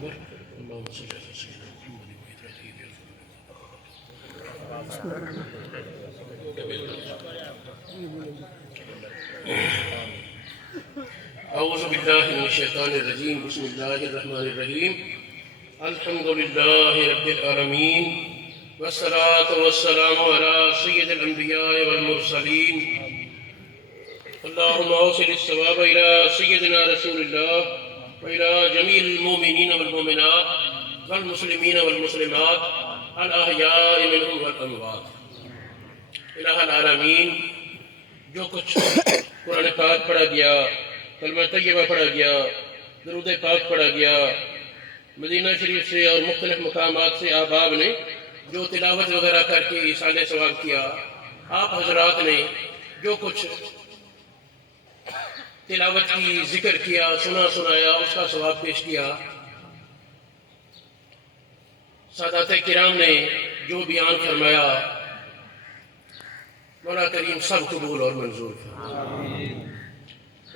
اکبر اللهم صل على سيدنا محمد اعوذ باللہ من الشیطان الرجیم بسم اللہ الرحمن الرحیم الحمد للہ رب العالمین والصلاة والسلام على سید الانبیاء والمرسلین اللهم اوصل الثواب الى سیدنا رسول اللہ وإلى جميع المؤمنين والمؤمنات والمسلمين والمسلمات الأحياء منهم والأموات الہ العالمین. جو کچھ قرآن پاک پڑھا گیا، کلمہ طیبہ پڑھا گیا، درود پاک پڑھا گیا، مدینہ شریف سے اور مختلف مقامات سے احباب نے جو تلاوت وغیرہ کر کے ایصال ثواب کیا، آپ حضرات نے جو کچھ تلاوت کی، ذکر کیا، سنایا، اس کا ثواب پیش کیا. سادات کرام نے جو بیان فرمایا مولا کریم سب قبول اور منظور فرمائے.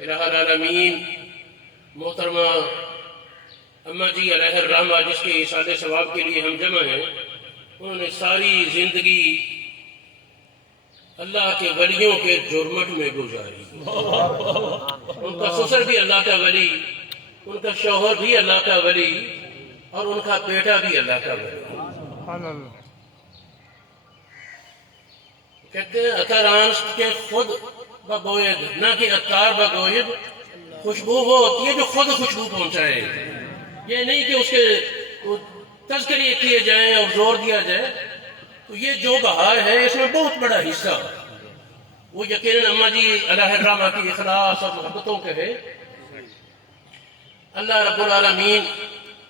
الہ العالمین محترمہ اماں جی علیہ الرحمہ جس کے ایصال ثواب کے لیے ہم جمع ہیں، انہوں نے ساری زندگی اللہ کے ولیوں کے جرمٹ میں گزاری. ان کا سسر بھی اللہ کا ولی، ان کا شوہر بھی اللہ کا ولی، اور ان کا بیٹا بھی اللہ کا ولی. کہتے ہیں عطران کے خود بگوید، نہ کہ عطار بگوید. خوشبو وہ ہوتی ہے جو خود خوشبو پہنچائے، یہ نہیں کہ اس کے تذکرے کیے جائیں اور زور دیا جائے. تو یہ جو بہار ہے اس میں بہت بڑا حصہ وہ یقیناً اماں جی علیہ الرحمہ کی اخلاص اور محبتوں کے ہے. اللہ رب العالمین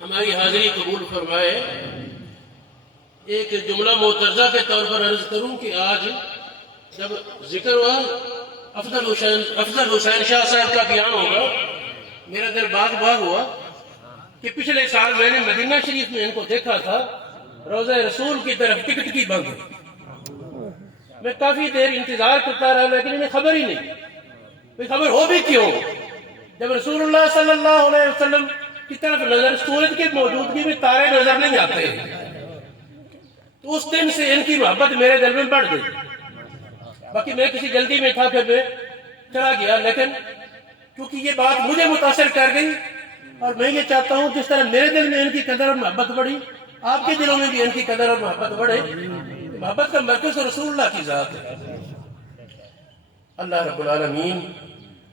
ہماری حاضری قبول فرمائے. ایک جملہ معترضہ کے طور پر عرض کروں کہ آج جب ذکر ہوا افضل حسین شاہ صاحب کا بیان ہوگا، میرا دل باغ ہوا کہ پچھلے سال میں نے مدینہ شریف میں ان کو دیکھا تھا، روضہ رسول کی طرف ٹکٹ کی بند. میں کافی دیر انتظار کرتا رہا لیکن انہیں خبر ہی نہیں. خبر ہو بھی کیوں؟ جب رسول اللہ صلی اللہ علیہ وسلم کی طرف نظر، سورج کی موجودگی میں تارے نظر نہیں آتے، تو اس دن سے ان کی محبت میرے دل میں بڑھ گئی. باقی میں کسی جلدی میں تھا، پھر میں چلا گیا، لیکن کیونکہ یہ بات مجھے متاثر کر گئی اور میں یہ چاہتا ہوں جس طرح میرے دل میں ان کی قدر اور محبت بڑھی، آپ کے دلوں میں بھی ان کی قدر اور محبت بڑھے. محبت کا مرکز رسول اللہ کی ذات ہے. اللہ رب العالمین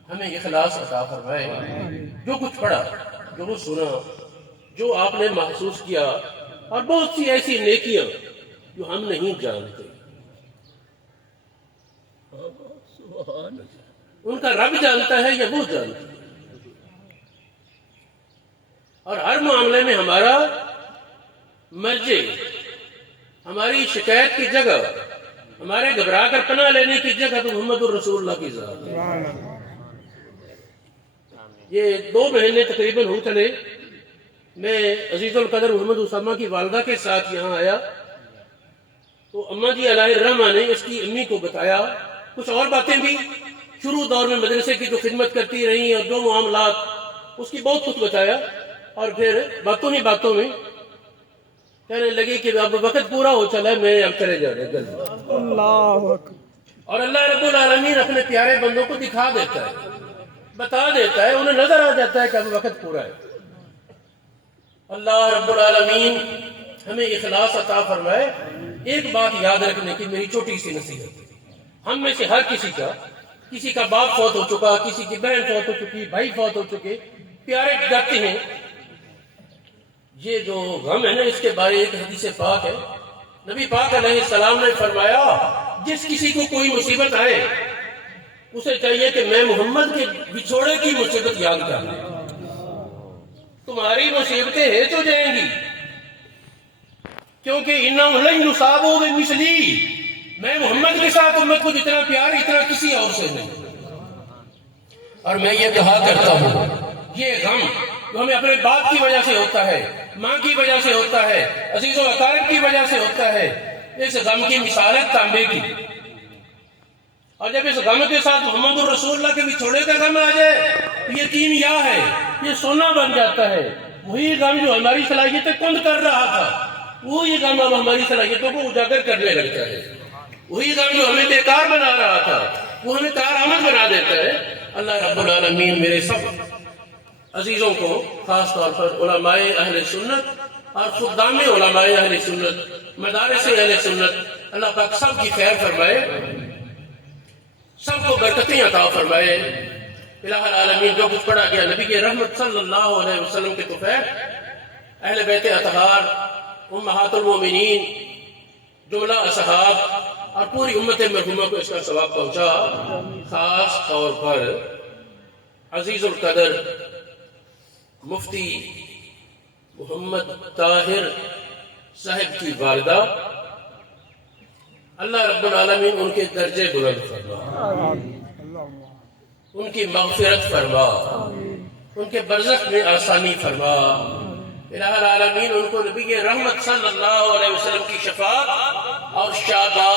ہمیں اخلاص عطا فرمائے. جو کچھ پڑھا، جو سنا، جو آپ نے محسوس کیا، اور بہت سی ایسی نیکیاں جو ہم نہیں جانتے، ان کا رب جانتا ہے یا وہ جانتا ہے. اور ہر معاملے میں ہمارا مرجع، ہماری شکایت کی جگہ، ہمارے گھبرا کر پناہ لینے کی جگہ تو محمد الرسول اللہ کی ذات ہے. یہ 2 مہینے تقریباً ہو چلے، میں عزیز القدر محمد اسامہ کی والدہ کے ساتھ یہاں آیا تو اماں جی علیہ الرحمہ نے اس کی امی کو بتایا کچھ اور باتیں بھی، شروع دور میں مدرسے کی جو خدمت کرتی رہی اور جو معاملات، اس کی بہت کچھ بتایا. اور پھر باتوں ہی باتوں میں کہنے لگی کہ اب وقت پورا ہو چلا ہے، میں اب چلے جا رہے جلدی. اور اللہ رب العالمین اپنے پیارے بندوں کو دکھا دیتا ہے، بتا دیتا ہے، انہیں نظر آ جاتا ہے کہ اب وقت پورا ہے. اللہ رب العالمین ہمیں اخلاص عطا فرمائے. ایک بات یاد رکھنے کی میری چھوٹی سی نصیحت ہے، ہم میں سے ہر کسی کا باپ فوت ہو چکا، کسی کی بہن فوت ہو چکی، بھائی فوت ہو چکے، پیارے جاتے ہیں. یہ جو غم ہے نا، اس کے بارے ایک حدیث پاک ہے. نبی پاک علیہ السلام نے فرمایا جس کسی کو کوئی مصیبت آئے اسے چاہیے کہ میں محمد کے بچھوڑے کی مصیبت یاد کر لوں. تمہاری مصیبتیں ہیں تو جائیں گی، کیونکہ انہم لن یصابوا بمثلی، میں محمد کے ساتھ امت کو جتنا پیار اتنا کسی اور سے نہیں. اور میں یہ کہا کرتا ہوں، یہ غم جو ہمیں اپنے باپ کی وجہ سے ہوتا ہے، ماں کی وجہ سے ہوتا ہے، عزیز و اقارب کی وجہ سے ہوتا ہے، اس غم کی مثال ہے تانبے کی. اور جب اس غم کے ساتھ محمد الرسول اللہ کے بچھوڑے کا غم آ جائے تو یہ کیمیا ہے، یہ سونا بن جاتا ہے. وہی غم جو ہماری صلاحیتیں کند کر رہا تھا، وہی غم اب ہماری صلاحیتوں کو اجاگر کرنے لگتا ہے. وہی غم جو ہمیں بیکار بنا رہا تھا وہ ہمیں کارآمد بنا دیتا ہے. اللہ رب العالمین میرے سب عزیزوں کو، خاص طور پر علماء اہل سنت اور خدام علماء اہل سنت، مدارس اہل سنت، اللہ پاک سب کی خیر فرمائے، سب کو برکتیں عطا فرمائے. الہ العالمین جو کچھ پڑھا گیا نبی کی رحمت صلی اللہ علیہ وسلم کے طفیل، اہل بیت اطہار، امہات المومنین، جملہ اصحاب اور پوری امت مرحومہ کو اس کا ثواب پہنچا. خاص طور پر عزیز القدر مفتی محمد طاہر صاحب کی والدہ، اللہ رب العالمین ان کے درجے بلند فرما، ان کی مغفرت فرما، ان کے برزخ میں آسانی فرما. الہ العالمین ان کو نبی رحمت صلی اللہ علیہ وسلم کی شفاعت اور شاداب